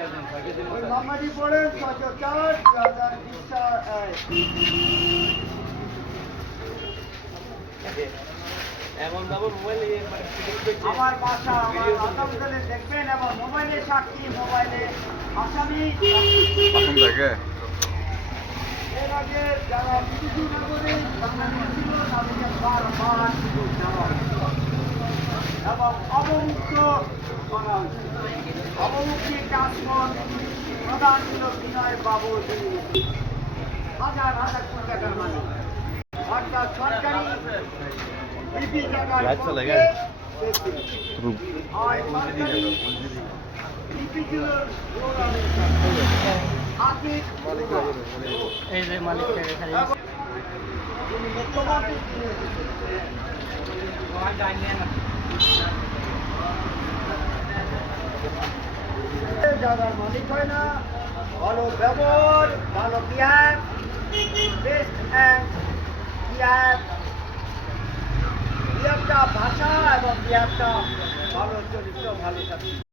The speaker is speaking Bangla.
ওই মামাটি পড়েন 604 এমন দাম মোবাইলে আমার বাসা আমার আসামে দেখবেন এবং মোবাইলে সাক্ষী মোবাইলে আসামি এখন দেখে এর আগে যারা বিদেশি নাগরিক বাংলাদেশ ছিল তাদেরকে বারবার সুযোগ দেওয়া হয়েছিল এবং অবমুক্ত করা হয়েছে। অবমুক্তির কাজকর প্রধান ছিল বিনয় বাবু হাজার হাজার কোটি টাকার মালিক অর্থাৎ সরকারি বিপি টাকার এই যে মালিক খালি যারা মালিক হয় না ভালো ব্যবহার ভালো বিহার বেস্ট অ্যান্ড বিহারটা ভাষা এবং বিহারটা ভালো চরিত্র ভালো